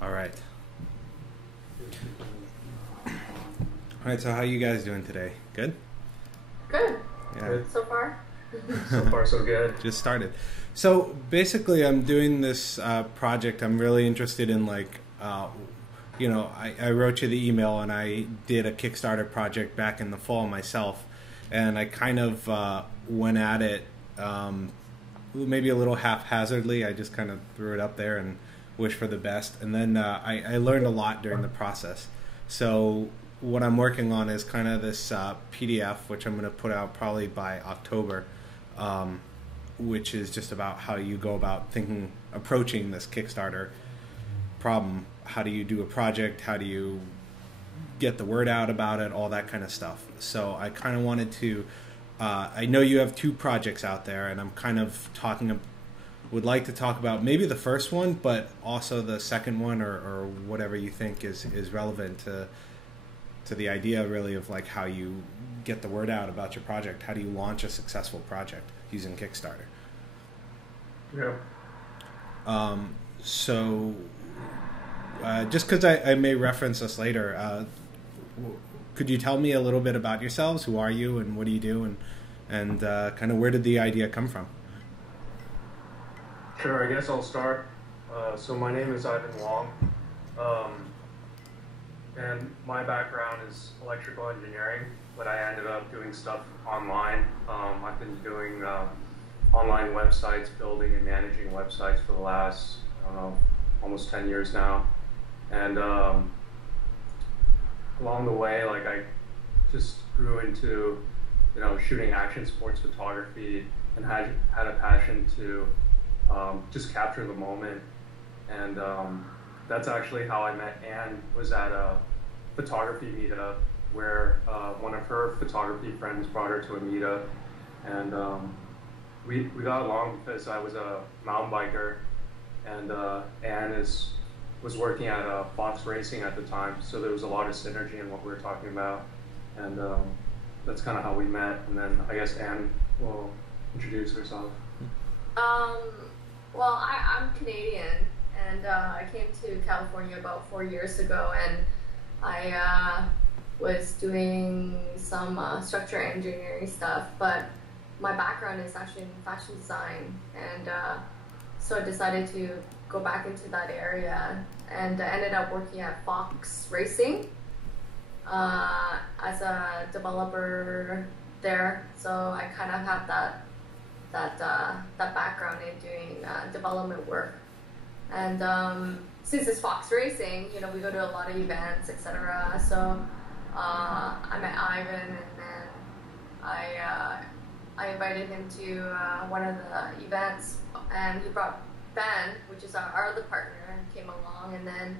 All right. All right, so how you guys doing today? Good? Good. Yeah. Good so far. So far, so good. Just started. So basically, I'm doing this project. I'm really interested in I wrote you the email and I did a Kickstarter project back in the fall myself. And I kind of went at it maybe a little haphazardly. I just kind of threw it up there and wished for the best. And then I learned a lot during the process. So what I'm working on is kind of this PDF, which I'm going to put out probably by October, which is just about how you go about approaching this Kickstarter problem. How do you do a project? How do you get the word out about it? All that kind of stuff. So I kind of wanted to, I know you have 2 projects out there, and I'm kind of would like to talk about maybe the first one, but also the second one, or whatever you think is relevant to the idea really of like how you get the word out about your project. How do you launch a successful project using Kickstarter? Yeah. So just because I may reference this later, could you tell me a little bit about yourselves? Who are you and what do you do, and kind of where did the idea come from? Sure, I guess I'll start. So my name is Ivan Wong, and my background is electrical engineering, but I ended up doing stuff online. I've been doing online websites, building and managing websites for the last, I don't know, almost 10 years now. And along the way, like I just grew into, shooting action sports photography and had a passion to just capture the moment. And that's actually how I met Anne, was at a photography meetup where one of her photography friends brought her to a meetup. And we got along because I was a mountain biker, and Anne was working at Fox Racing at the time, so there was a lot of synergy in what we were talking about, and that's kind of how we met. And then I guess Anne will introduce herself. Well, I'm Canadian, and I came to California about 4 years ago, and I was doing some structural engineering stuff, but my background is actually in fashion design, and so I decided to go back into that area, and I ended up working at Fox Racing as a developer there. So I kind of have that background in doing development work. And since it's Fox Racing, we go to a lot of events, etc. So I met Ivan, and then I invited him to one of the events, and he brought Ben, which is our other partner, came along, and then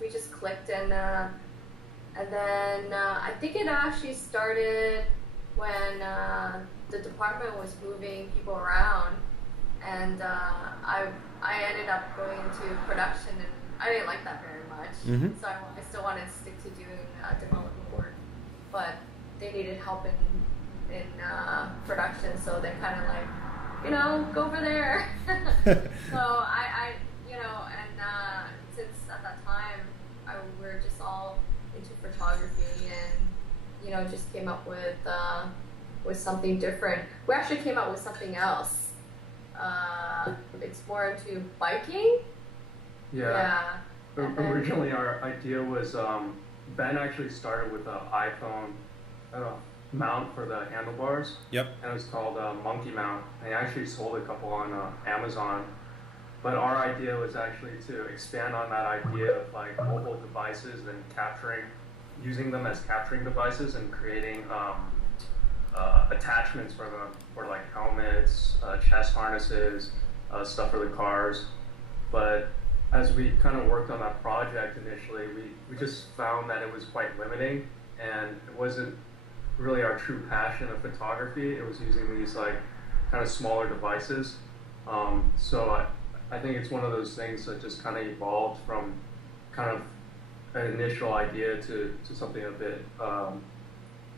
we just clicked, and then I think it actually started when the department was moving people around, and I ended up going into production, and I didn't like that very much. Mm-hmm. So I still wanted to stick to doing development work, but they needed help in production, so they kind of like, go over there. So I and since at that time we were just all into photography, and just came up with something different. We actually came up with something else. It's more into biking. Yeah. Originally, our idea was Ben actually started with an iPhone mount for the handlebars. Yep. And it was called Monkey Mount. And he actually sold a couple on Amazon. But our idea was actually to expand on that idea of like mobile devices and using them as capturing devices and creating attachments for them, for like helmets, chest harnesses, stuff for the cars. But as we kind of worked on that project initially, we just found that it was quite limiting, and it wasn't really our true passion of photography. It was using these like kind of smaller devices. So I think it's one of those things that just kind of evolved from kind of an initial idea to something a bit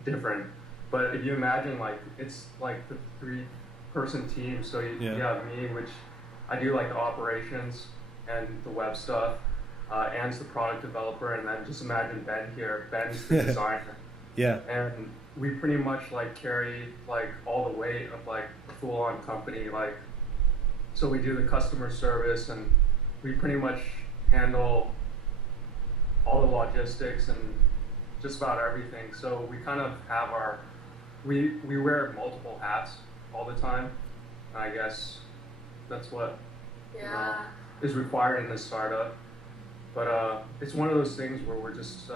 different. But if you imagine, like, it's like the 3-person team. So you have me, which I do like the operations, and the web stuff. Anne's the product developer, and then just imagine Ben here. Ben's the designer. Yeah. And we pretty much like carry like all the weight of like a full-on company. Like, so we do the customer service, and we pretty much handle all the logistics and just about everything. So we kind of have we wear multiple hats all the time. And I guess that's what is required in this startup. But it's one of those things where we're just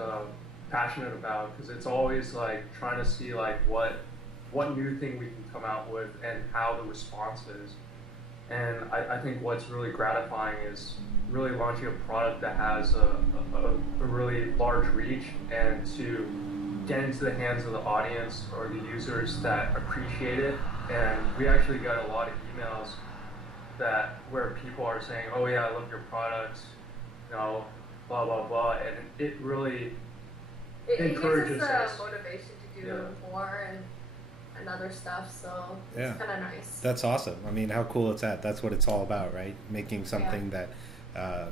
passionate about, because it's always like trying to see like what new thing we can come out with and how the response is. And I think what's really gratifying is really launching a product that has a really large reach, and to get into the hands of the audience or the users that appreciate it. And we actually got a lot of emails where people are saying, oh yeah, I love your product, you know, blah, blah, blah. And it really encourages us. It gives us us. Motivation to do more and other stuff, so yeah, it's kind of nice. That's awesome. I mean, how cool is that? That's what it's all about, right? Making something that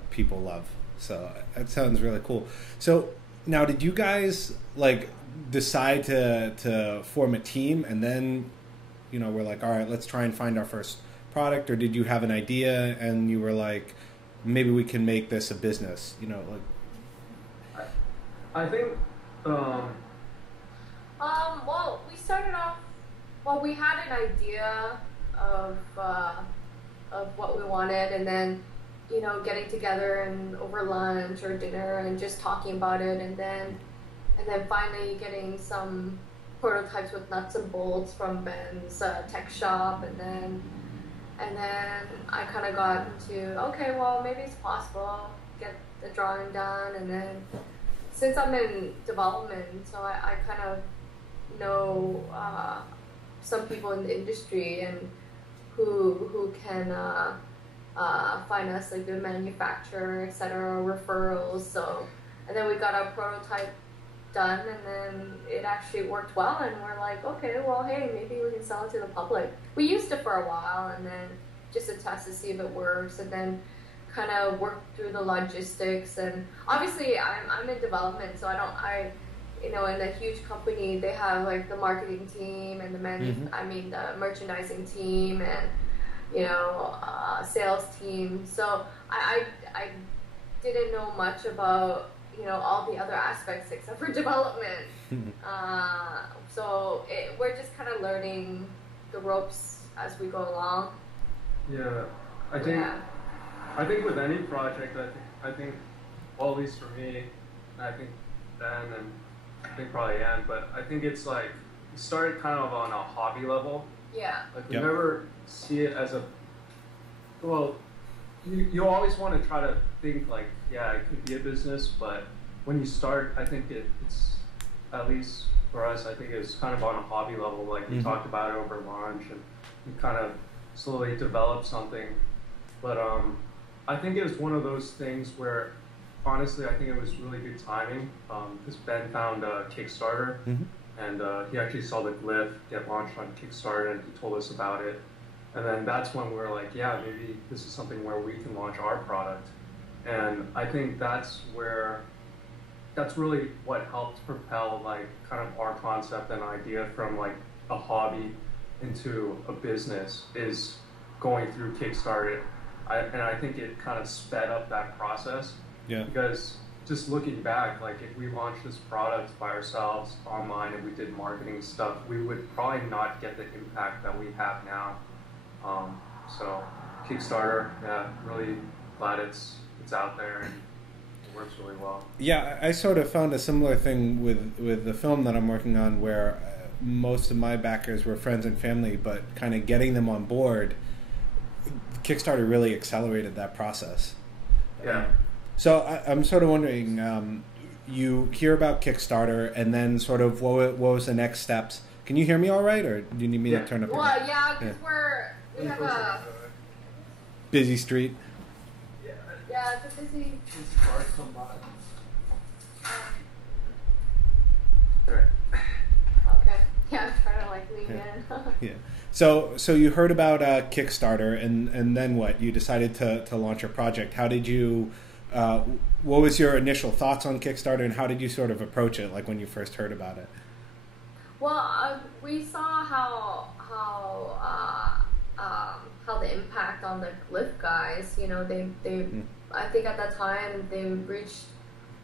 people love. So that sounds really cool. So now, did you guys like decide to form a team, and then, you know, we're like, all right, let's try and find our first product, or did you have an idea and you were like, maybe we can make this a business, you know, like? I think well, we started off, well, we had an idea of what we wanted, and then, you know, getting together and over lunch or dinner and just talking about it, and then finally getting some prototypes with nuts and bolts from Ben's tech shop, and then I kind of got into, okay, well, maybe it's possible, get the drawing done, and then since I'm in development, so I kind of know some people in the industry and who can find us a good manufacturer, etc., referrals. So, and then we got our prototype done, and then it actually worked well, and we're like, okay, well, hey, maybe we can sell it to the public. We used it for a while, and then just to test to see if it works, and then kind of work through the logistics. And obviously I'm in development, so you know, in a huge company, they have like the marketing team and the the merchandising team, and, you know, sales team. So I didn't know much about, you know, all the other aspects except for development. So we're just kind of learning the ropes as we go along. Yeah, I think with any project, I think, well, at least for me, I think Ben, and I think probably Ann, but I think it's like, it started kind of on a hobby level. Yeah. Like, we never see it as well, you always want to try to think like, yeah, it could be a business, but when you start, I think it's, at least for us, I think it's kind of on a hobby level. Like, we talked about it over lunch, and we kind of slowly developed something. But I think it was one of those things where, honestly, I think it was really good timing, because Ben found Kickstarter, and he actually saw the glyph get launched on Kickstarter, and he told us about it. And then that's when we were like, yeah, maybe this is something where we can launch our product. And I think that's really what helped propel like kind of our concept and idea from like a hobby into a business, is going through Kickstarter. And I think it kind of sped up that process. Yeah. Because just looking back, like, if we launched this product by ourselves online and we did marketing stuff, we would probably not get the impact that we have now. So Kickstarter, yeah, really glad it's out there and it works really well. Yeah, I sort of found a similar thing with the film that I'm working on, where most of my backers were friends and family, but kind of getting them on board, Kickstarter really accelerated that process. Yeah. So I'm sort of wondering, you hear about Kickstarter, and then sort of what was the next steps? Can you hear me all right, or do you need me to turn up? Well, yeah, because we have a busy street. Yeah, it's a busy. Cars come by. Okay. Yeah, I'm trying to like lean in. Yeah. So you heard about Kickstarter, and then what? You decided to launch a project. How did you? What was your initial thoughts on Kickstarter, and how did you sort of approach it? Like when you first heard about it. Well, we saw how the impact on the Lyft guys. You know, they I think at that time they reached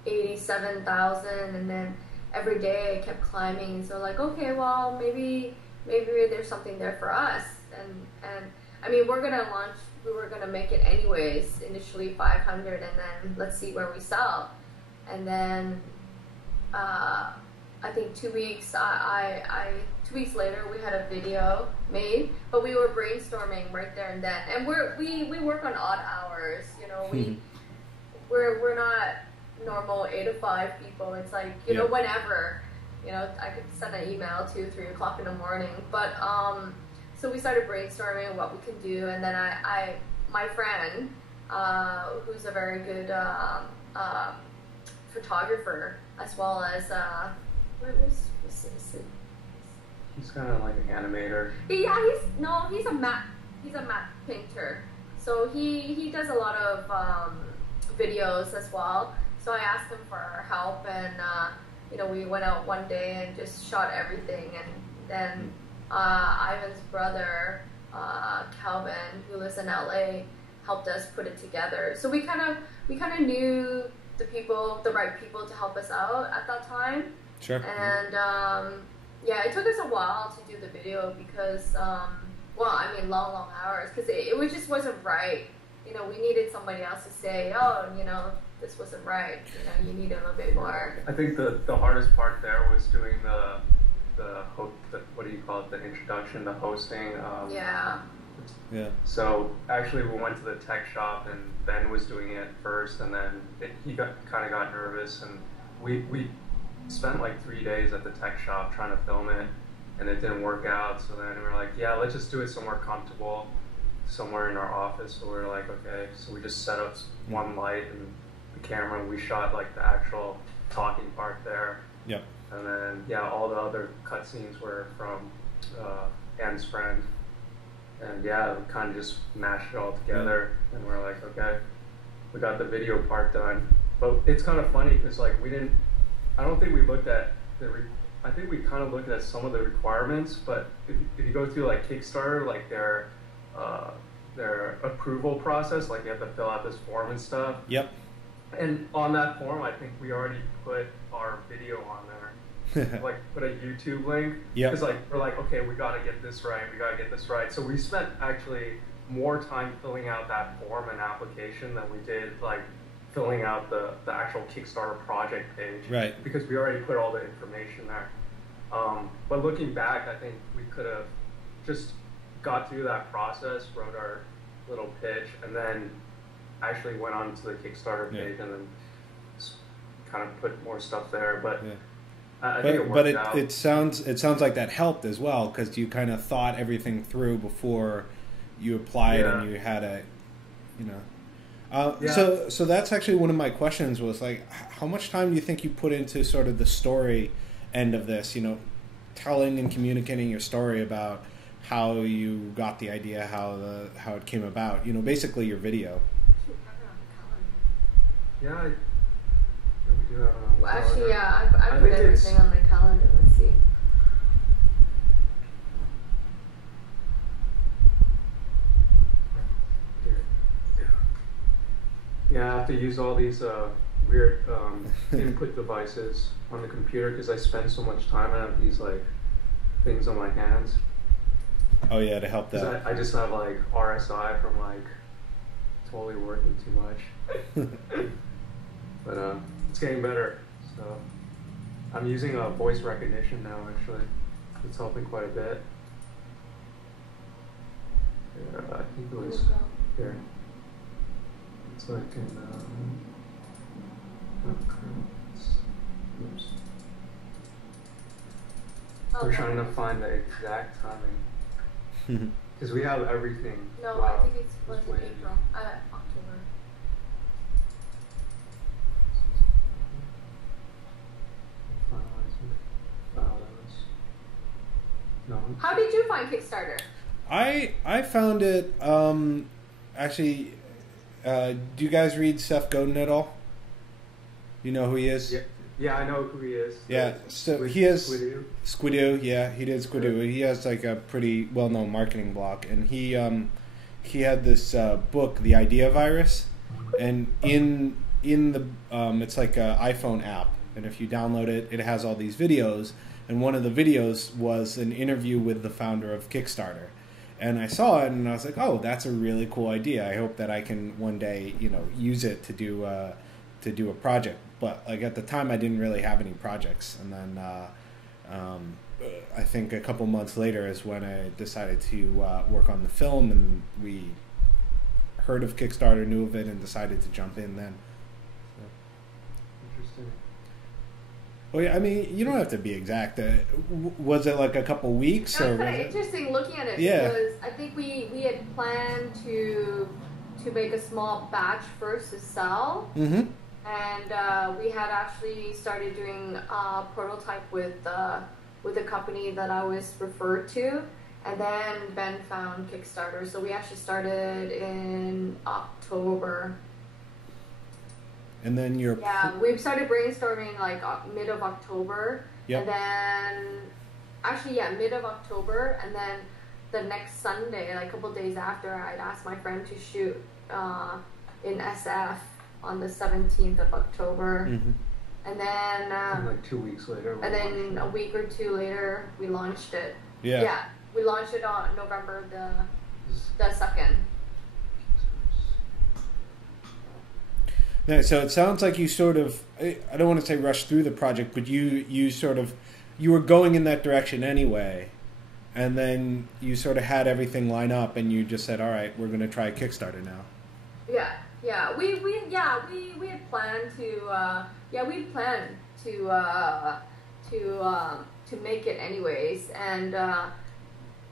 87,000, and then every day it kept climbing. So like, okay, well maybe there's something there for us. And I mean, we were gonna make it anyways. Initially 500, and then let's see where we sell. And then I think 2 weeks. 2 weeks later, we had a video made, but we were brainstorming right there and then. And we work on odd hours. You know, we're not normal 8 to 5 people. It's like, you know, whenever. You know, I could send an email 2, 3 o'clock in the morning. But so we started brainstorming what we can do, and then my friend, who's a very good photographer, as well as what's he's kind of like an animator. Yeah, he's a matte painter. So he does a lot of videos as well. So I asked him for help, and you know, we went out one day and just shot everything. And then Ivan's brother, Calvin, who lives in LA, helped us put it together. So we kind of knew the right people to help us out at that time. Sure. And yeah, it took us a while to do the video because, well, I mean, long hours, because it just wasn't right. You know, we needed somebody else to say, oh, you know, this wasn't right. You know, you need a little bit more. I think the hardest part there was doing the what do you call it? The introduction, the hosting. Yeah. Yeah. So actually, we went to the tech shop, and Ben was doing it first, and then he kind of got nervous, and we spent like 3 days at the tech shop trying to film it, and it didn't work out. So then we were like, yeah, let's just do it somewhere comfortable, somewhere in our office. So we were like, okay. So we just set up one light and the camera, and we shot like the actual talking part there. Yep. And then yeah, all the other cutscenes were from Anne's friend. And yeah, we kind of just mashed it all together, and we're like, okay, we got the video part done. But it's kind of funny because like I don't think we looked at I think we kind of looked at some of the requirements, but if you go through like Kickstarter, like their approval process, like you have to fill out this form and stuff. Yep. And on that form, I think we already put our video on there. Like put a YouTube link. Yeah. Because like we're like, okay, we gotta get this right. So we spent actually more time filling out that form and application than we did like filling out the actual Kickstarter project page. Right. Because we already put all the information there. But looking back, I think we could have just got through that process, wrote our little pitch, and then actually went on to the Kickstarter page and then kind of put more stuff there. But I think it worked out. It sounds like that helped as well, because you kind of thought everything through before you applied, and you had a, you know. So that's actually one of my questions was like, how much time do you think you put into sort of the story end of this? You know, telling and communicating your story about how you got the idea, how it came about. You know, basically your video. Yeah. We do have a well, actually, yeah, I put everything on my calendar. Let's see. Yeah, I have to use all these weird input devices on the computer because I spend so much time. I have these like things on my hands. Oh yeah, to help that. I just have like RSI from like totally working too much. But it's getting better. So I'm using voice recognition now. Actually, it's helping quite a bit. Yeah, I think it was here. So I can. Oops. We're trying to find the exact timing because we have everything. No, I think it's April, October. No. How did you find Kickstarter? I found it actually. Do you guys read Seth Godin at all? You know who he is? Yeah, I know who he is. Yeah, so he has Squidoo. Yeah, he did Squidoo. He has like a pretty well-known marketing blog, and he had this book, The Idea Virus, and in the it's like an iPhone app, and if you download it, it has all these videos, and one of the videos was an interview with the founder of Kickstarter. And I saw it, and I was like, "Oh, that's a really cool idea. I hope that I can one day, use it to do a project." But like at the time, I didn't really have any projects. And then I think a couple months later is when I decided to work on the film, and we heard of Kickstarter, knew of it, and decided to jump in then. So. Interesting. Well, yeah, I mean, you don't have to be exact. Was it like a couple weeks? It was kind of interesting looking at it, because I think we had planned to make a small batch first to sell, mm-hmm. and we had actually started doing a prototype with the company that I was referred to, and then Ben found Kickstarter, so we actually started in October. And then we started brainstorming like mid of October. Yep. And then, mid of October. And then the next Sunday, like a couple days after, I'd asked my friend to shoot in SF on the 17th of October. Mm-hmm. And then... like 2 weeks later. And then a week or two later, we launched it. Yeah. Yeah, we launched it on November the 2nd. No, so it sounds like you sort of, I don't want to say rushed through the project, but you were going in that direction anyway, and then you sort of had everything line up, and you just said, all right, we're going to try Kickstarter now. Yeah, we had planned to make it anyways, and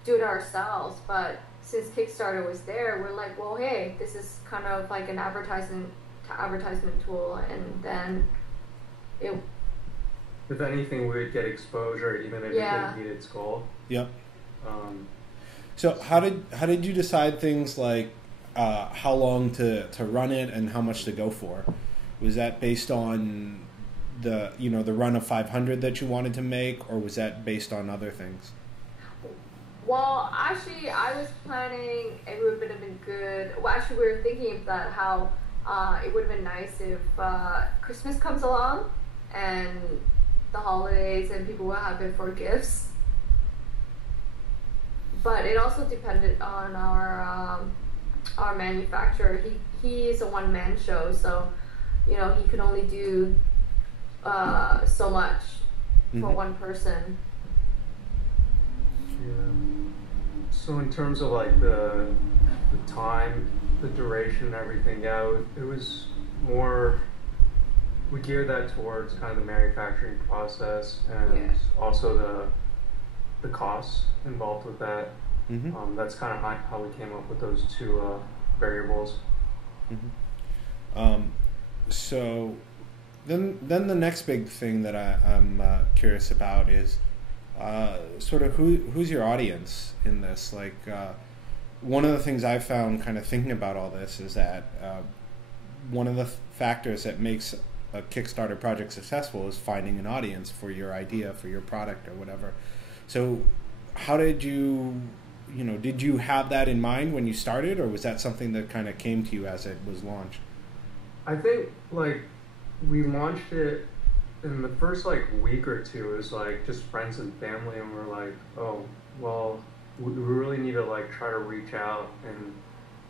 do it ourselves, but since Kickstarter was there, we're like, well, hey, this is kind of like an advertisement tool, and then if anything, we would get exposure even if it didn't meet its goal. Yep. So how did you decide things like how long to run it and how much to go for? Was that based on the run of 500 that you wanted to make, or was that based on other things? Well, actually, I was planning it would have been good. Well, actually, we were thinking of that, how it would have been nice if Christmas comes along and the holidays, and people will have it for gifts. But it also depended on our manufacturer. He is a one-man show, so he could only do so much for one person. Yeah. So in terms of like the time, the duration and everything, it was more, we geared that towards kind of the manufacturing process and also the costs involved with that. Mm-hmm. That's kind of how we came up with those two variables. Mm-hmm. So then the next big thing that I'm curious about is sort of who's your audience in this? Like, one of the things I've found kind of thinking about all this is that one of the factors that makes a Kickstarter project successful is finding an audience for your idea, for your product or whatever. So how did you have that in mind when you started, or was that something that kind of came to you as it was launched? I think like we launched it in the first like week or two. It was like just friends and family, and we're like, oh, well, we really need to like try to reach out and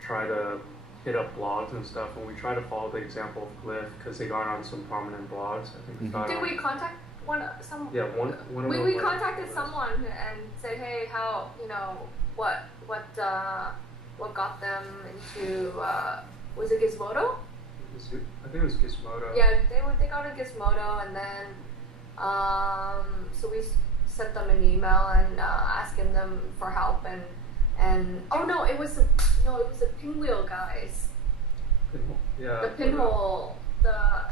try to hit up blogs and stuff, and we try to follow the example of Glyph because they got on some prominent blogs. I think Did we contact some? Yeah, one of them. We contacted someone and said, hey, how what got them into was it Gizmodo? I think it was Gizmodo. Yeah, they got a Gizmodo, and then so we sent them an email and asking them for help, and oh no, it was the Pinwheel guys. Yeah. The Pinhole, I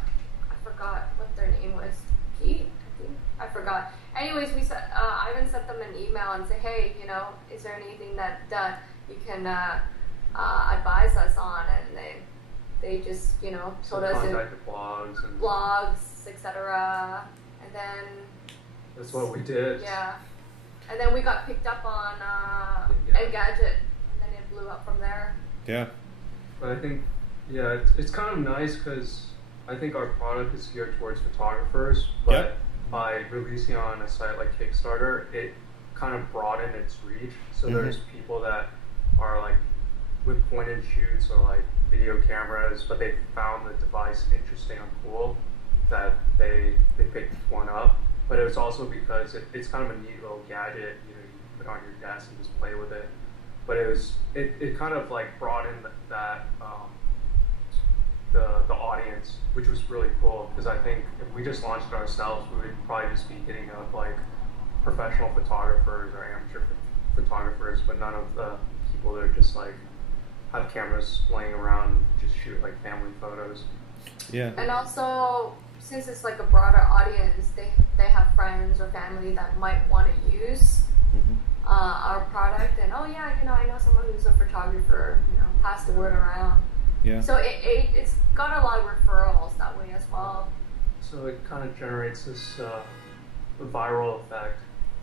forgot what their name was. Pete, I think. I forgot. anyways, Ivan sent them an email and say, hey, you know, is there anything that you can advise us on? And they just, you know, told us blogs, etc. And then that's what we did. Yeah, and then we got picked up on Engadget, and then it blew up from there. Yeah, but I think it's kind of nice because I think our product is geared towards photographers, but by releasing on a site like Kickstarter, it kind of broadened its reach. So there's people that are like with point and shoots or like video cameras, but they found the device interesting and cool that they picked one up. But it was also because it's kind of a neat little gadget, you know, you put on your desk and just play with it. But it kind of like broadened that the audience, which was really cool, because I think if we just launched it ourselves, we would probably just be hitting up like professional photographers or amateur photographers, but none of the people that are just like have cameras laying around and just shoot like family photos. Yeah. And also, since it's like a broader audience, they have friends or family that might want to use our product, and oh yeah, you know, I know someone who's a photographer, you know, pass the word around. Yeah. So it's got a lot of referrals that way as well. So it kind of generates this viral effect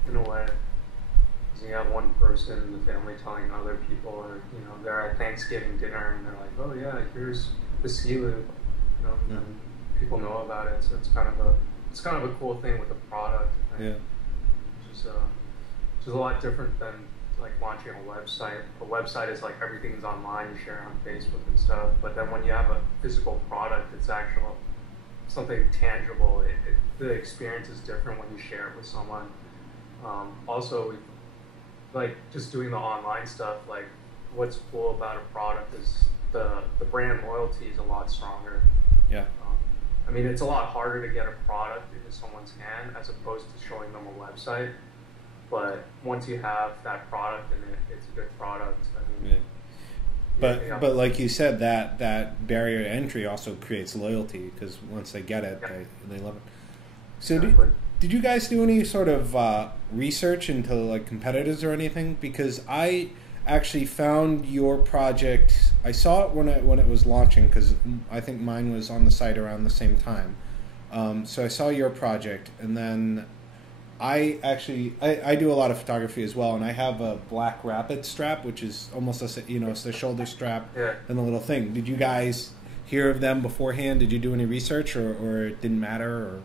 in a way. You have one person in the family telling other people, or you know, they're at Thanksgiving dinner and they're like, "Oh yeah, here's the sea loop," you know, and people know about it. So it's kind of a cool thing with the product. I think, which is a lot different than like launching a website. A website is like everything's online, you share it on Facebook and stuff. But then when you have a physical product, it's actual something tangible. The experience is different when you share it with someone. Also, like just doing the online stuff, like what's cool about a product is the brand loyalty is a lot stronger. Yeah. I mean, it's a lot harder to get a product into someone's hand as opposed to showing them a website. But once you have that product and it's a good product, I mean. Yeah. But like you said, that barrier to entry also creates loyalty, because once they get it, they love it. So did you guys do any sort of research into like competitors or anything? Because I actually found your project. I saw it when it was launching, because I think mine was on the site around the same time. So I saw your project, and then I do a lot of photography as well, and I have a black rapid strap, which is almost it's the shoulder strap and the little thing. Did you guys hear of them beforehand? Did you do any research, or it didn't matter? Or?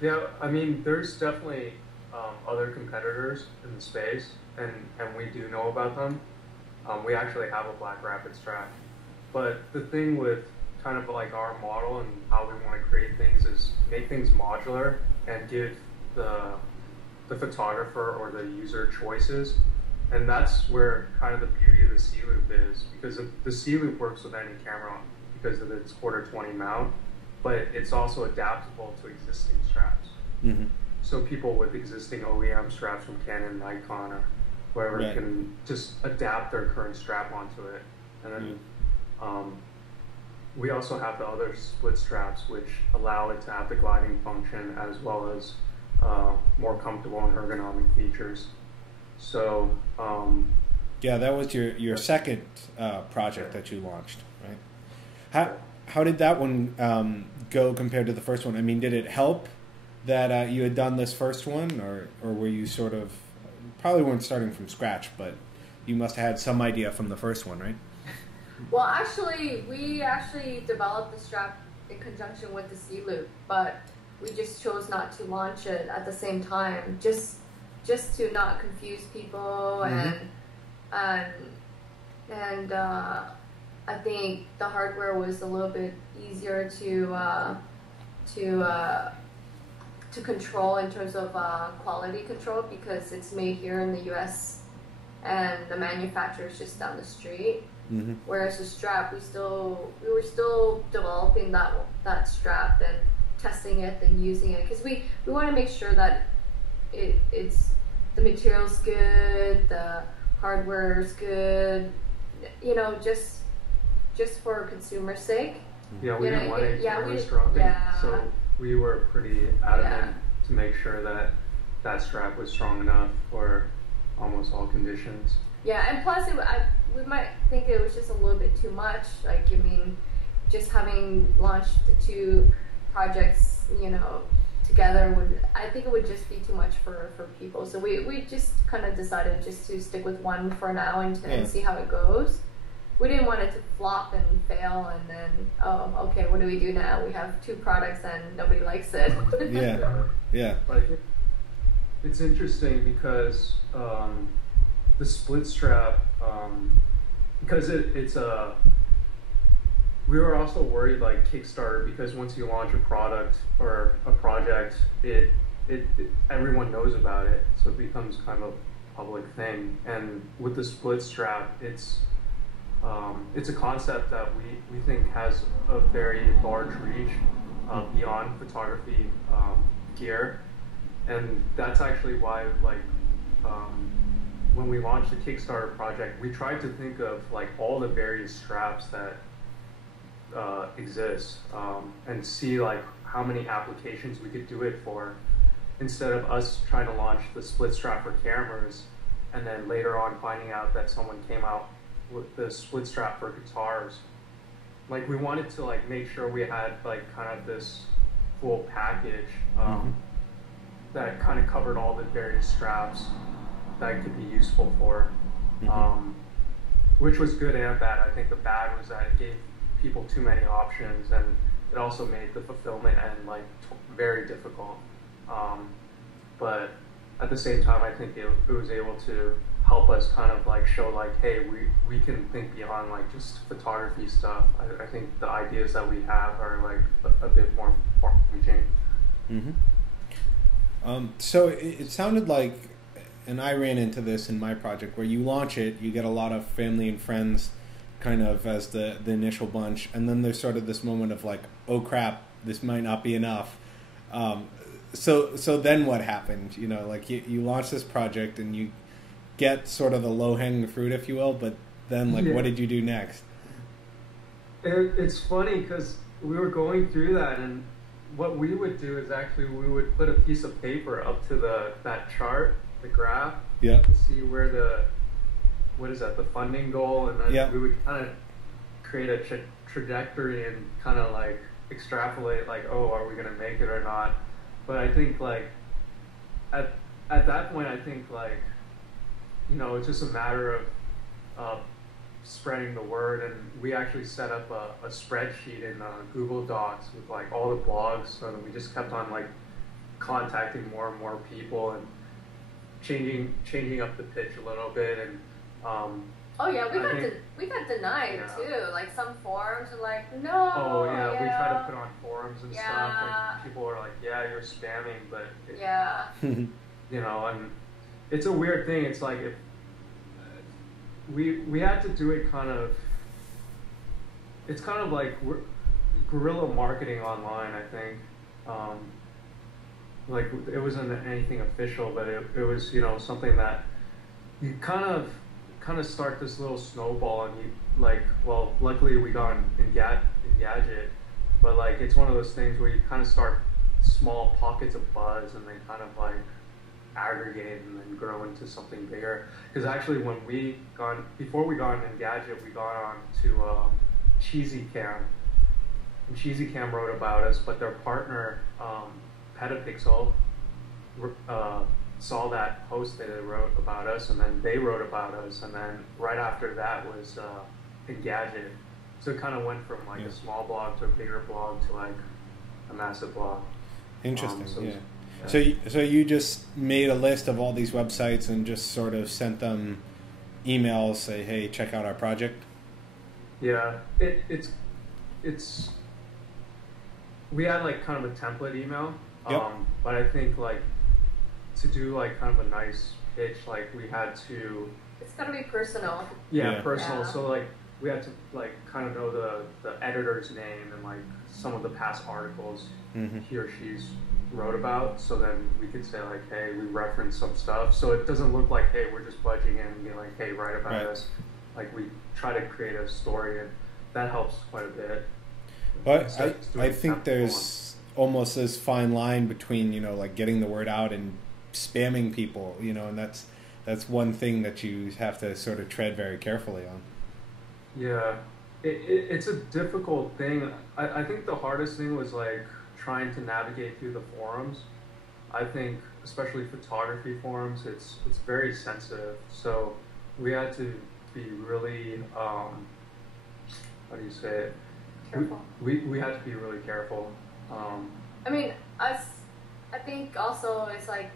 Yeah, I mean, there's definitely other competitors in the space, and we do know about them. We actually have a black rapid strap, but the thing with kind of like our model and how we want to create things is make things modular and give the photographer or the user choices, and that's where kind of the beauty of the C-Loop is, because the C-Loop works with any camera because of its quarter 20 mount, but it's also adaptable to existing straps. So people with existing OEM straps from Canon, Nikon, or whoever can just adapt their current strap onto it. And then we also have the other split straps, which allow it to have the gliding function as well as more comfortable and ergonomic features. So that was your second project that you launched, right? How did that one go compared to the first one? I mean, did it help that you had done this first one, or were you sort of, probably weren't starting from scratch, but you must have had some idea from the first one, right? Well, actually, we developed the strap in conjunction with the C-Loop, but we just chose not to launch it at the same time, just to not confuse people, and I think the hardware was a little bit easier to control in terms of quality control, because it's made here in the U.S. and the manufacturer is just down the street. Whereas the strap, we were still developing that strap and testing it and using it, because we want to make sure that it's the material's good, the hardware's good, you know, just for consumer's sake. Yeah, we didn't want any cameras dropping, so we were pretty adamant to make sure that that strap was strong enough for almost all conditions. Yeah, and plus we might think it was just a little bit too much. Like, I mean, just having launched the two projects, you know, together I think it would just be too much for people. So we just kind of decided just to stick with one for now and see how it goes. We didn't want it to flop and fail and then, oh, okay, what do we do now? We have two products and nobody likes it. Yeah. But I think it's interesting because the split strap, because it's a, we were also worried like Kickstarter, because once you launch a product or a project, it everyone knows about it, so it becomes kind of a public thing. And with the split strap, it's a concept that we think has a very large reach beyond photography gear, and that's actually why, like, when we launched the Kickstarter project, we tried to think of like all the various straps that exist and see like how many applications we could do it for, instead of us trying to launch the split strap for cameras and then later on finding out that someone came out with the split strap for guitars. Like, we wanted to like make sure we had like kind of this full package that kind of covered all the various straps that it could be useful for, which was good and bad. I think the bad was that it gave people too many options, and it also made the fulfillment and like very difficult. But at the same time, I think it was able to help us kind of like show like, hey, we can think beyond like just photography stuff. I think the ideas that we have are like a bit more far-reaching. So it sounded like, and I ran into this in my project, where you launch it, you get a lot of family and friends kind of as the initial bunch, and then there's sort of this moment of like, oh crap, this might not be enough. So then what happened? You know, like you launch this project and you get sort of the low-hanging fruit, if you will, but then like what did you do next? It's funny because we were going through that, and what we would do is actually we would put a piece of paper up to that chart, the graph, to see where the funding goal, and then we would kind of create a trajectory and kind of like extrapolate like, oh, are we going to make it or not? But I think like at that point, I think like, you know, it's just a matter of spreading the word, and we actually set up a spreadsheet in Google Docs with like all the blogs, so that we just kept on like contacting more and more people and changing up the pitch a little bit. And oh yeah, we got denied too. Like some forums are like, no. Oh yeah, we try to put on forums and stuff, and people are like, yeah, you're spamming, but you know, and it's a weird thing. It's like if we had to do it kind of. It's kind of like guerrilla marketing online, I think. Like it wasn't anything official, but it was, you know, something that you kind of start this little snowball, and you like, well, luckily we got Engadget, but like it's one of those things where you kind of start small pockets of buzz and they kind of like aggregate and then grow into something bigger. Because actually before we got on Engadget, we got on to Cheesy Cam, and Cheesy Cam wrote about us, but their partner Petapixel saw that post that they wrote about us, and then they wrote about us, and then right after that was Engadget. So it kind of went from like a small blog to a bigger blog to like a massive blog. Interesting. So you just made a list of all these websites and just sort of sent them emails, say, hey, check out our project? Yeah, it's we had like kind of a template email, but I think like to do like kind of a nice pitch, like we had to. It's gotta be personal. Yeah, personal. Yeah. So like we had to like kind of know the editor's name and like some of the past articles he or she's wrote about, so then we could say like, hey, we reference some stuff, so it doesn't look like, hey, we're just budging in and being like, hey, write about us. Like we try to create a story, and that helps quite a bit. Well, I think there's almost this fine line between, you know, like getting the word out and spamming people, you know, and that's one thing that you have to sort of tread very carefully on. Yeah, it's a difficult thing. I think the hardest thing was like trying to navigate through the forums. I think especially photography forums, it's very sensitive. So we had to be really how do you say it? Careful. We had to be really careful. I mean, us. I think also it's like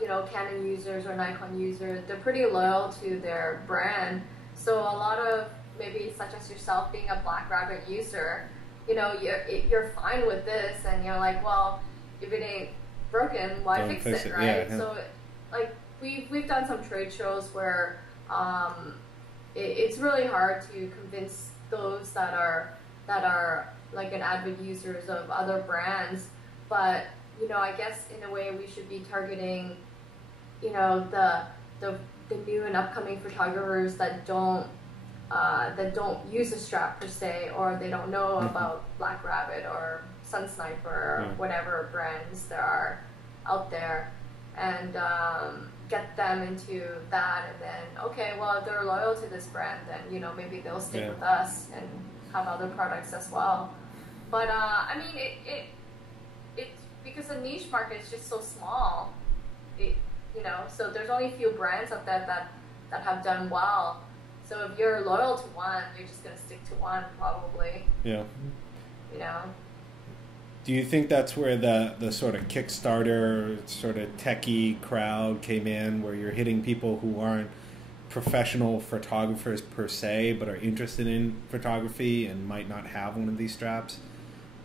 you know, Canon users or Nikon users, they're pretty loyal to their brand. So a lot of maybe such as yourself being a Black Rabbit user, you know, you're fine with this, and you're like, well, if it ain't broken, why fix it, right? Yeah. So, like we've done some trade shows where it's really hard to convince those that are like an avid users of other brands, but you know, I guess in a way we should be targeting, you know, the new and upcoming photographers that don't use a strap per se, or they don't know about Black Rabbit or Sun Sniper or whatever brands there are out there, and get them into that, and then okay, well, if they're loyal to this brand, then you know, maybe they'll stick with us and have other products as well. But I mean, it's because the niche market is just so small, you know, so there's only a few brands out there that have done well. So if you're loyal to one, you're just going to stick to one probably. Yeah. You know? Do you think that's where the sort of Kickstarter, sort of techie crowd came in, where you're hitting people who aren't professional photographers per se, but are interested in photography and might not have one of these straps?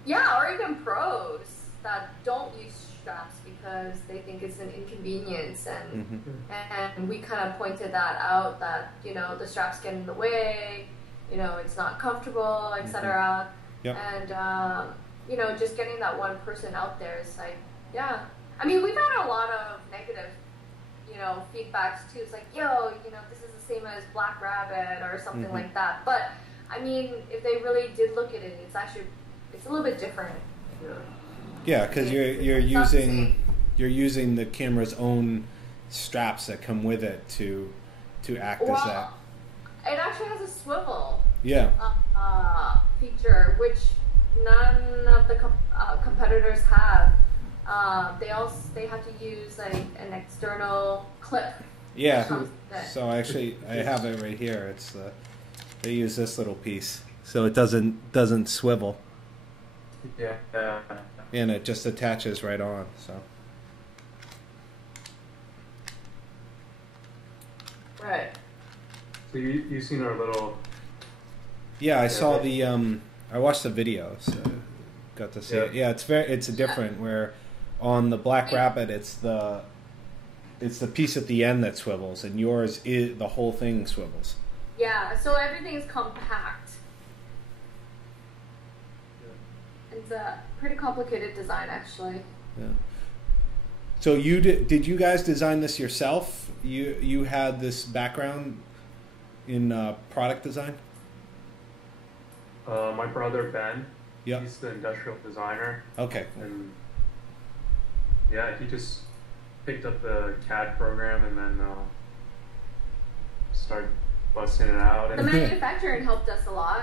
Yeah, or even pros that don't use straps because they think it's an inconvenience, and we kind of pointed that out, that you know, the straps get in the way, you know, it's not comfortable, etc. And you know, just getting that one person out there is like, yeah, I mean, we've had a lot of negative, you know, feedbacks too. It's like, yo, you know, this is the same as Black Rabbit or something like that. But I mean, if they really did look at it, it's a little bit different. Yeah, because you're using the camera's own straps that come with it to act as that. It actually has a swivel. Yeah. Feature, which none of the competitors have. They have to use like an external clip. Yeah. So actually, I have it right here. It's they use this little piece, so it doesn't swivel. Yeah. And it just attaches right on. So. Right. So you've seen our little. Yeah, I saw the. I watched the video, so got to see it. Yeah, it's a different where, on the Black Rabbit, it's the piece at the end that swivels, and yours the whole thing swivels. Yeah, so everything's compact. It's a pretty complicated design, actually. Yeah. So did you guys design this yourself? You had this background in product design? My brother Ben. Yeah. He's the industrial designer. Okay. And yeah, he just picked up the CAD program and then started busting it out. And the manufacturing helped us a lot.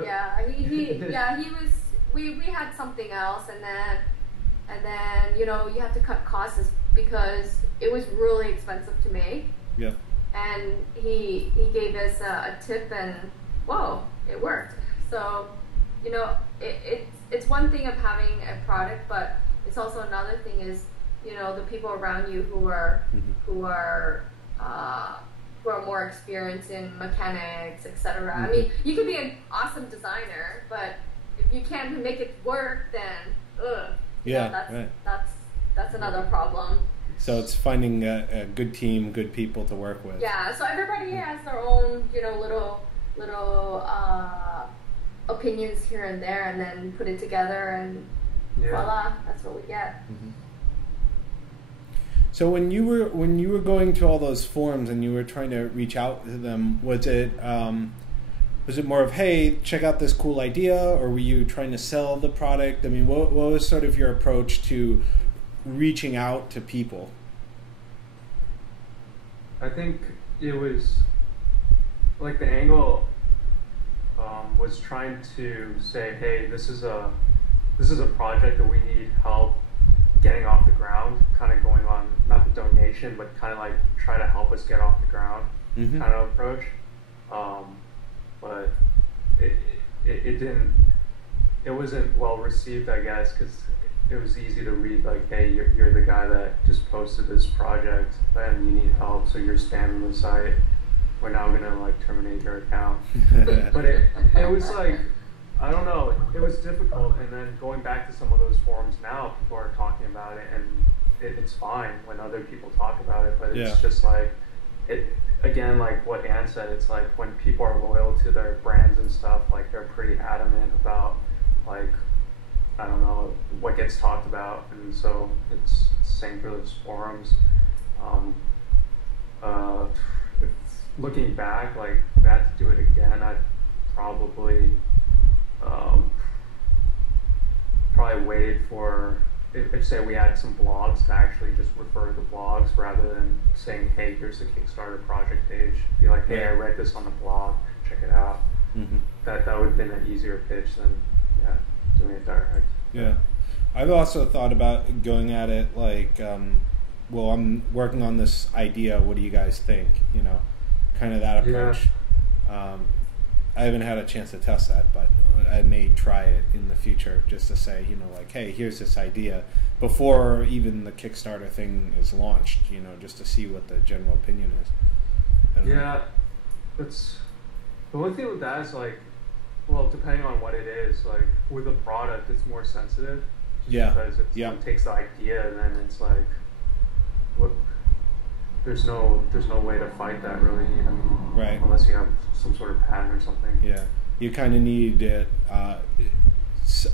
Yeah, he was. We had something else, and then you know, you have to cut costs because it was really expensive to make. Yeah. And he gave us a tip, and whoa, it worked. So, you know, it's one thing of having a product, but it's also another thing is, you know, the people around you who are more experienced in mechanics, etc. I mean, you could be an awesome designer, but if you can't make it work, then that's another problem. So it's finding a good team, good people to work with. Yeah. So everybody has their own, you know, little opinions here and there, and then put it together, and voila, that's what we get. So when you were going to all those forums and you were trying to reach out to them, was it more of, hey, check out this cool idea, or were you trying to sell the product? I mean, what was sort of your approach to reaching out to people? I think it was like the angle was trying to say, hey, this is a project that we need help getting off the ground, kind of going on, not the donation, but kind of like try to help us get off the ground kind of approach. But it wasn't well received, I guess, because it was easy to read like, hey, you're the guy that just posted this project and you need help, so you're spamming the site. We're now gonna like terminate your account. But it was like, I don't know, it was difficult. And then going back to some of those forums now, people are talking about it, and it's fine when other people talk about it, but it's just like, it again, like what Ann said, it's like when people are loyal to their brands and stuff, like they're pretty adamant about like, I don't know, what gets talked about. And so it's same for those forums. Looking back, like if I had to do it again, I'd probably waited for, if say we had some blogs, to actually just refer to the blogs rather than saying, hey, here's the Kickstarter project page. Be like, hey, I read this on the blog, check it out. That would have been an easier pitch than doing it direct. Yeah. I've also thought about going at it like, well, I'm working on this idea, what do you guys think? You know, kind of that approach. I haven't had a chance to test that, but I may try it in the future just to say, you know, like, hey, here's this idea before even the Kickstarter thing is launched, you know, just to see what the general opinion is. It's the one thing with that is like, well, depending on what it is, like with a product, it's more sensitive. Because it takes the idea and then it's like, what? There's no way to fight that really. I mean, unless you have some sort of patent or something. Yeah, you kind of need a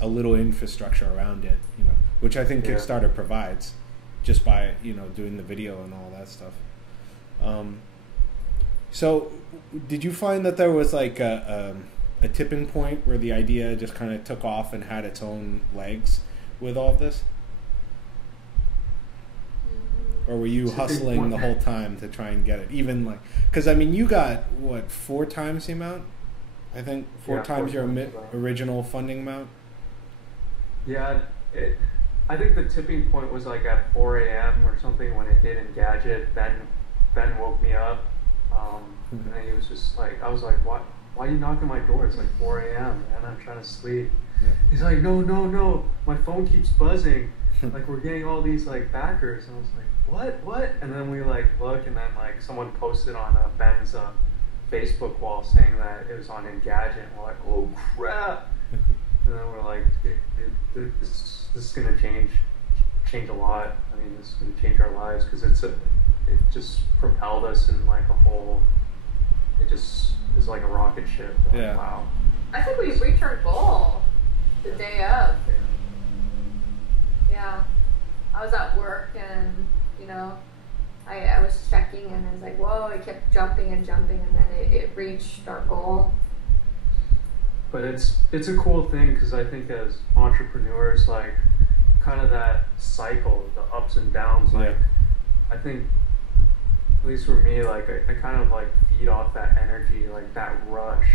little infrastructure around it, you know, which I think Kickstarter provides, just by, you know, doing the video and all that stuff. So, did you find that there was like a tipping point where the idea just kind of took off and had its own legs with all of this? Or were you hustling the whole time to try and get it? Even like, because I mean, you got what, 4 times the amount? I think 4 times your original funding amount. Yeah, I think the tipping point was like at 4 a.m. or something when it hit Engadget. Ben woke me up, and then he was just like, I was like, why are you knocking my door? It's like 4 a.m. and I'm trying to sleep. He's like, no, my phone keeps buzzing. Like we're getting all these like backers, and I was like, what? And then we like look, and then like someone posted on Ben's Facebook wall saying that it was on Engadget, and we're like, oh crap! And then we're like, dude, this is gonna change a lot. I mean, this is gonna change our lives, because it just propelled us in like a whole. It just is like a rocket ship. Like, wow. I think we reached our goal the day of. Yeah, I was at work, and you know, I was checking, and I was like, whoa, it kept jumping, and then it reached our goal. But it's a cool thing, because I think as entrepreneurs, like kind of that cycle, the ups and downs, like I think, at least for me, like I kind of like feed off that energy, like that rush,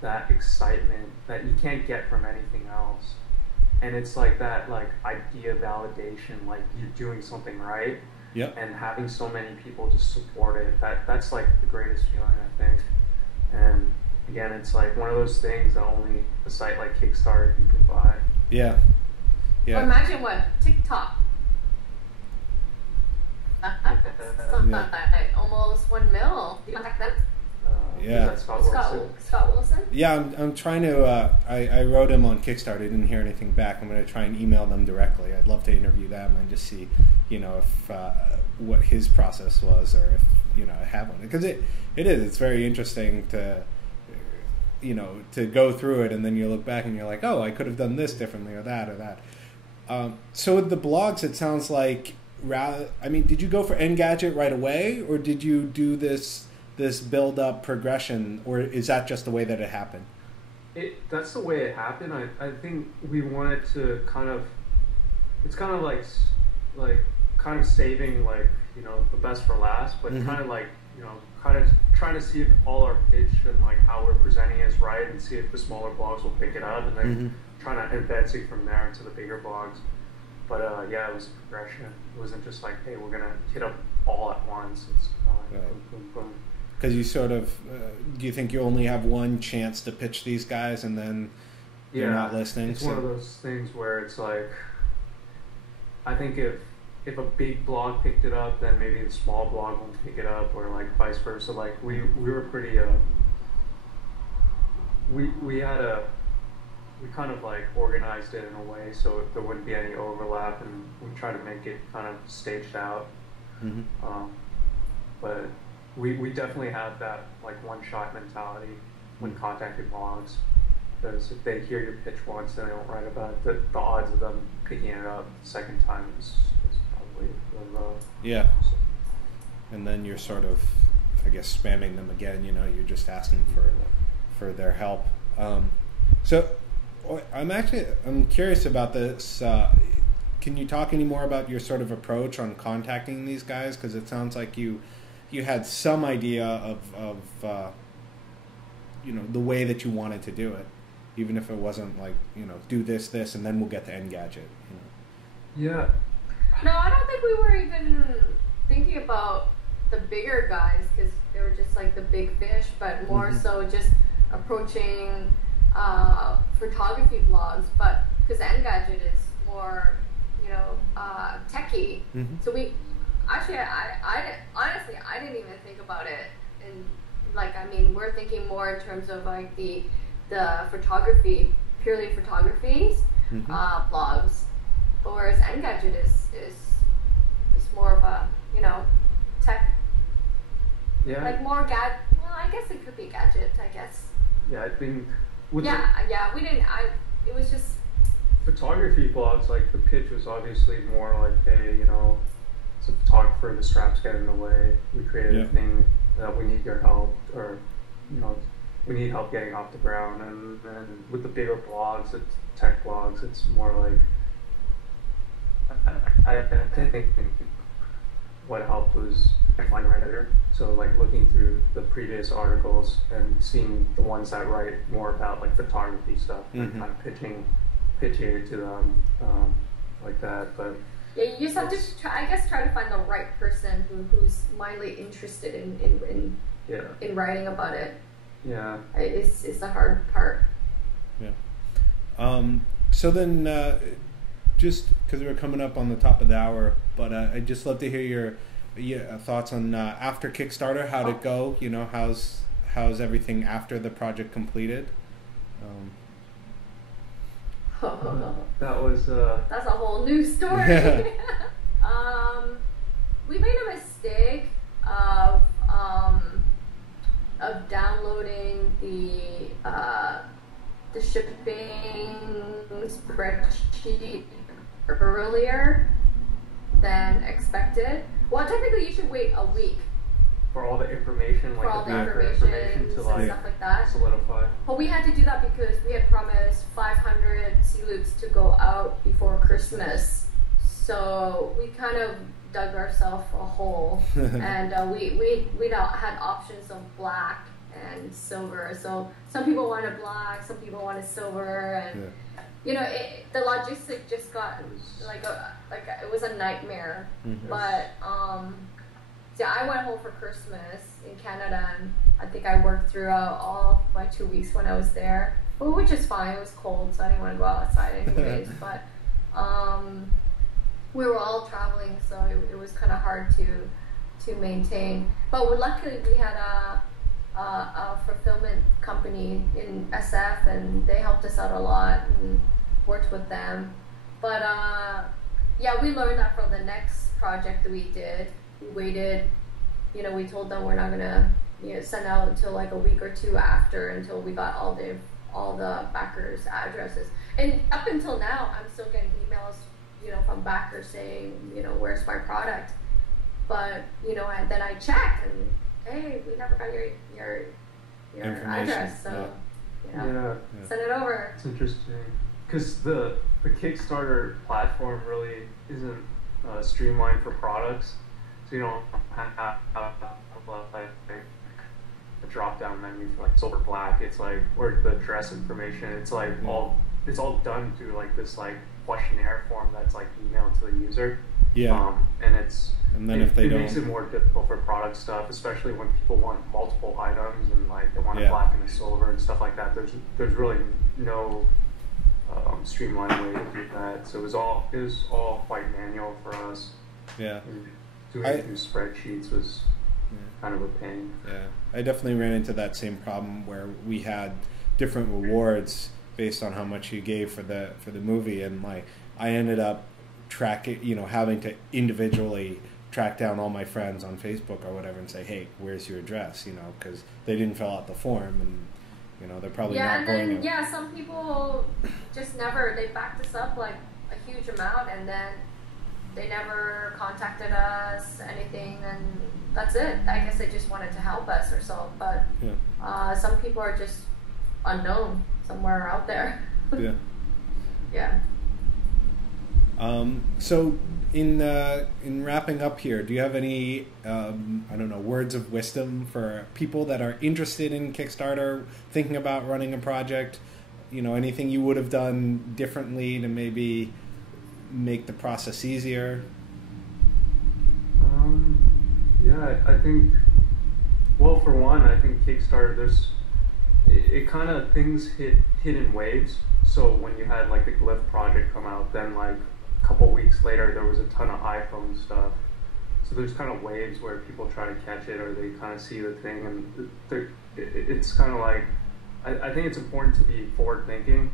that excitement that you can't get from anything else. And it's like that, like idea validation, like you're doing something right, and having so many people just support it. That's like the greatest feeling, I think. And again, it's like one of those things that only a site like Kickstarter can provide. Yeah. Well, imagine what TikTok. Almost 1 mil. Do you contact them? Scott Wilson? Yeah, I'm trying to, I wrote him on Kickstarter, didn't hear anything back. I'm going to try and email them directly. I'd love to interview them and just see, you know, if, what his process was, or if, you know, I have one. Because it's very interesting to, you know, to go through it, and then you look back and you're like, oh, I could have done this differently, or that, or that. So with the blogs, it sounds like, did you go for Engadget right away, or did you do this build-up progression, or is that just the way that it happened? That's the way it happened. I think we wanted to kind of, it's kind of like like kind of saving like, you know, the best for last, but kind of like, you know, kind of trying to see if all our pitch and like how we're presenting is right, and see if the smaller blogs will pick it up, and then trying to advance it from there into the bigger blogs. But yeah, it was a progression. It wasn't just like, hey, we're gonna hit up all at once. It's like boom, boom, boom. Because you sort of, do you think you only have one chance to pitch these guys, and then you're not listening? It's one of those things where it's like, I think if a big blog picked it up, then maybe the small blog won't pick it up, or like vice versa. Like we were pretty we kind of like organized it in a way so there wouldn't be any overlap, and we try to make it kind of staged out. But we definitely have that like one-shot mentality when contacting blogs, because if they hear your pitch once and they don't write about it, the odds of them picking it up the second time is probably low. Yeah. So. And then you're sort of, I guess, spamming them again. You know, you're just asking for their help. So I'm curious about this. Can you talk any more about your sort of approach on contacting these guys? Because it sounds like you had some idea of you know, the way that you wanted to do it, even if it wasn't like, you know, do this, and then we'll get to Engadget. You know. Yeah. No, I don't think we were even thinking about the bigger guys, because they were just like the big fish, but more so just approaching photography blogs, but because Engadget is more, you know, techie. So we actually, I honestly, I didn't even think about it. And like, I mean, we're thinking more in terms of like the photography, purely photography blogs, whereas Engadget is more of a, you know, tech. Yeah. Like more well, I guess it could be gadget, I guess. Yeah, I think. We didn't. It was just photography blogs. Like the pitch was obviously more like, hey, you know, it's a photographer. The straps get in the way. We created a thing that we need your help, or you know, we need help getting off the ground. And with the bigger blogs, it's tech blogs. It's more like I think what helped was I find a writer. So like looking through the previous articles and seeing the ones that write more about like photography stuff and kind of pitching it to them like that. But yeah, you just have to try to find the right person who's mildly interested in writing about it. Yeah, it's the hard part. Yeah. So then, just because we're coming up on the top of the hour, but I'd just love to hear your thoughts on after Kickstarter. How'd it go? You know, how's everything after the project completed? That was that's a whole new story. We made a mistake of downloading the shipping spreadsheet earlier than expected. Well, technically you should wait a week for all the information, like all the information to like stuff like that. Solidify. But we had to do that because we had promised 500 sea loops to go out before Christmas. So we kind of dug ourselves a hole, and we had options of black and silver. So some people wanted black, some people wanted silver, and you know, the logistics just got it was a nightmare. But see, I went home for Christmas in Canada, and I think I worked throughout all my 2 weeks when I was there, which is fine. It was cold, so I didn't want to go outside anyways. But we were all traveling, so it was kind of hard to maintain. But luckily, we had a fulfillment company in SF, and they helped us out a lot and worked with them. But yeah, we learned that from the next project that we did. We waited, you know, we told them we're not gonna, you know, send out until like a week or two after, until we got all the backers' addresses. And up until now, I'm still getting emails, you know, from backers saying, you know, where's my product? But you know, and then I checked, and hey, we never got your address, so you know, send it over. It's interesting because the Kickstarter platform really isn't streamlined for products, so you don't have like a drop down menu for like silver black. It's like, or the dress information. It's like it's all done through like this like questionnaire form that's like emailed to the user. Yeah. And then if they don't, makes it more difficult for product stuff, especially when people want multiple items and like they want a black and a silver and stuff like that. There's really no streamlined way to do that. So it was all quite manual for us. Yeah. And doing it through spreadsheets was kind of a pain. Yeah, I definitely ran into that same problem where we had different rewards based on how much you gave for the movie, and like I ended up having to individually track down all my friends on Facebook or whatever and say, hey, where's your address? Because they didn't fill out the form, and they're probably not going to. Some people just never, they backed us up like a huge amount, and then they never contacted us, anything, and that's it. I guess they just wanted to help us or so, but some people are just unknown somewhere out there. Yeah. Yeah. So in wrapping up here, do you have any words of wisdom for people that are interested in Kickstarter, thinking about running a project? Anything you would have done differently to maybe make the process easier? I think, well, for one, I think Kickstarter, it kind of, things hit in waves. So when you had like the Glyph project come out, then like a couple weeks later there was a ton of iPhone stuff. So there's kind of waves where people try to catch it, or they kind of see the thing, and it's kind of like, I think it's important to be forward thinking,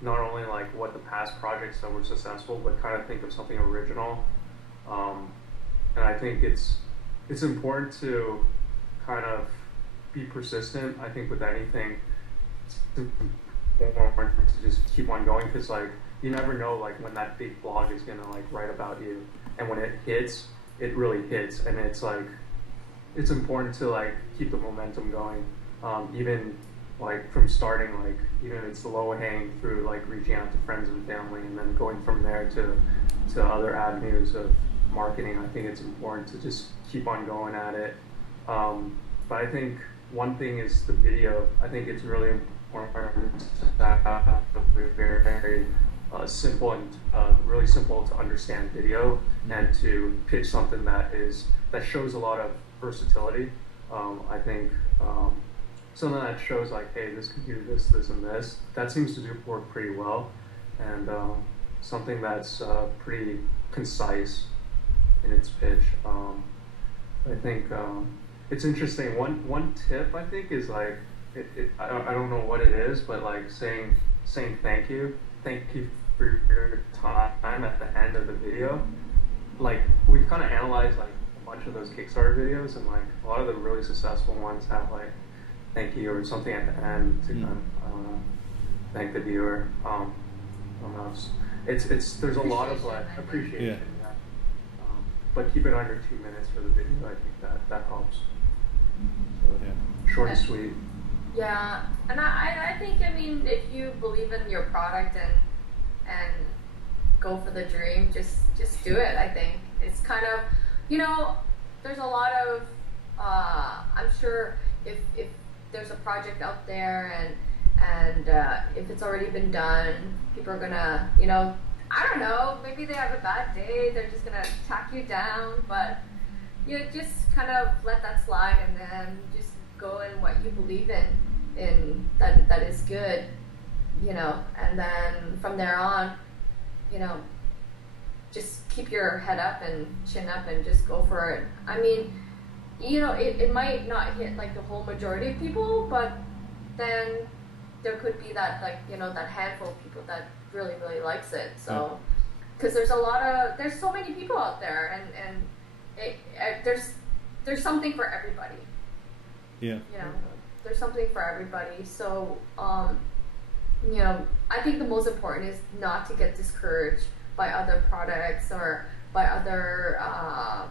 not only like what the past projects that were successful, but kind of think of something original. And I think it's important to kind of be persistent. I think with anything, to just keep on going, because like you never know like when that big blog is gonna like write about you, and when it hits, it really hits, and it's like it's important to like keep the momentum going, even like from starting, like even if it's low hanging through, like reaching out to friends and family, and then going from there to other avenues of marketing. I think it's important to just keep on going at it. But I think one thing is the video. I think it's really important to have a very simple and really simple to understand video, and to pitch something that shows a lot of versatility. I think something that shows like, hey, this can do this, this, and this. That seems to work pretty well, and something that's pretty concise in its pitch. I think it's interesting. One tip I think is like, I don't know what it is, but like saying thank you for your time at the end of the video. Like we've kind of analyzed like a bunch of those Kickstarter videos, and like a lot of the really successful ones have like thank you or something at the end to kind of thank the viewer. I don't know. There's a lot of like appreciation. Yeah. But keep it under 2 minutes for the video. I think that helps. So, short and sweet. Yeah, and I think, I mean, if you believe in your product and go for the dream, just do it. I think it's kind of, there's a lot of I'm sure if there's a project out there and if it's already been done, people are gonna, I don't know, maybe they have a bad day, they're just gonna tack you down, but you just kind of let that slide, and then just go in what you believe in that is good, and then from there on, just keep your head up and chin up and just go for it. I mean, it might not hit like the whole majority of people, but then there could be that, like, that handful of people that really, really likes it. So, because there's so many people out there, and there's something for everybody. Yeah. There's something for everybody. So, I think the most important is not to get discouraged by other products or by other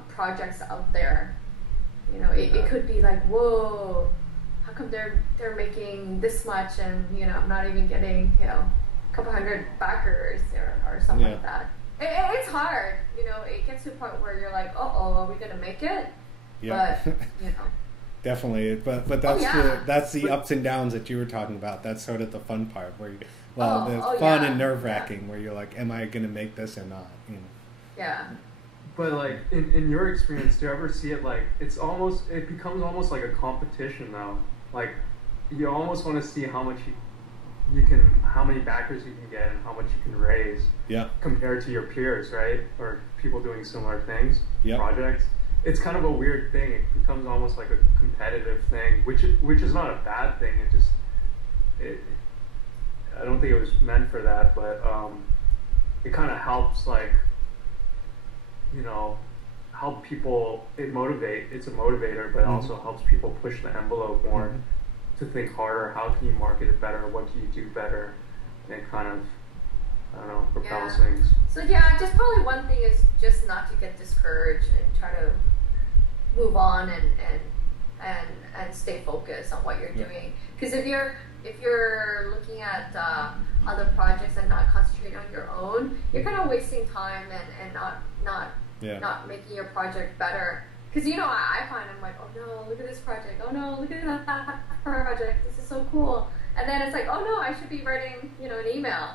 projects out there. It could be like, whoa, how come they're making this much, and I'm not even getting a couple hundred backers or something like that. It's hard, you know. It gets to a point where you're like, oh, are we gonna make it? Yeah. But you know. Definitely, but that's the ups and downs that you were talking about. That's sort of the fun part, where the fun and nerve wracking, where you're like, am I going to make this or not? You know. Yeah. But like in your experience, do you ever see it like it becomes almost like a competition though? Like you almost want to see how much how many backers you can get and how much you can raise. Yeah. Compared to your peers, right? Or people doing similar things, yeah. projects. It's kind of a weird thing. It becomes almost like a competitive thing, which is not a bad thing. I don't think it was meant for that, but it kind of helps, like, you know, help people. It's a motivator, but also helps people push the envelope more to think harder. How can you market it better? What can you do better? And it kind of, I don't know, propels things. So yeah, just probably one thing is just not to get discouraged and try to move on and stay focused on what you're doing. Because if you're looking at other projects and not concentrating on your own, you're kind of wasting time and not making your project better. Because you know, I find I'm like, oh no, look at this project. Oh no, look at that project. This is so cool. And then it's like, oh no, I should be writing, you know, an email.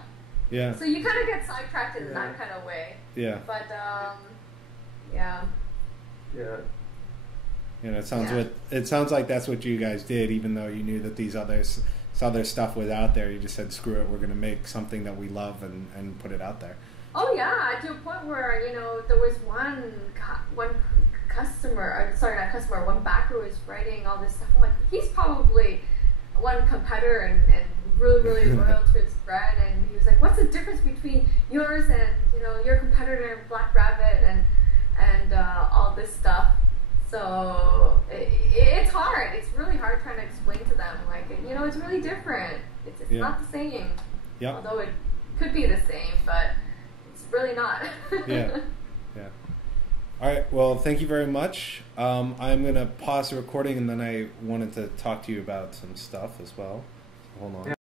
Yeah. So you kind of get sidetracked in that kind of way. Yeah. But yeah. Yeah. You know, it sounds like that's what you guys did, even though you knew that this other stuff was out there. You just said, screw it, we're going to make something that we love and put it out there. Oh yeah, to a point where, you know, there was one customer, one backer who was writing all this stuff. I'm like, he's probably one competitor and really, really loyal to his brand. And he was like, what's the difference between yours and, you know, your competitor and Black Rabbit and all this stuff. So it's hard. It's really hard trying to explain to them, like, you know, it's really different. It's not the same. Yeah. Although it could be the same, but it's really not. Yeah. Yeah. All right. Well, thank you very much. I'm going to pause the recording, and then I wanted to talk to you about some stuff as well. Hold on.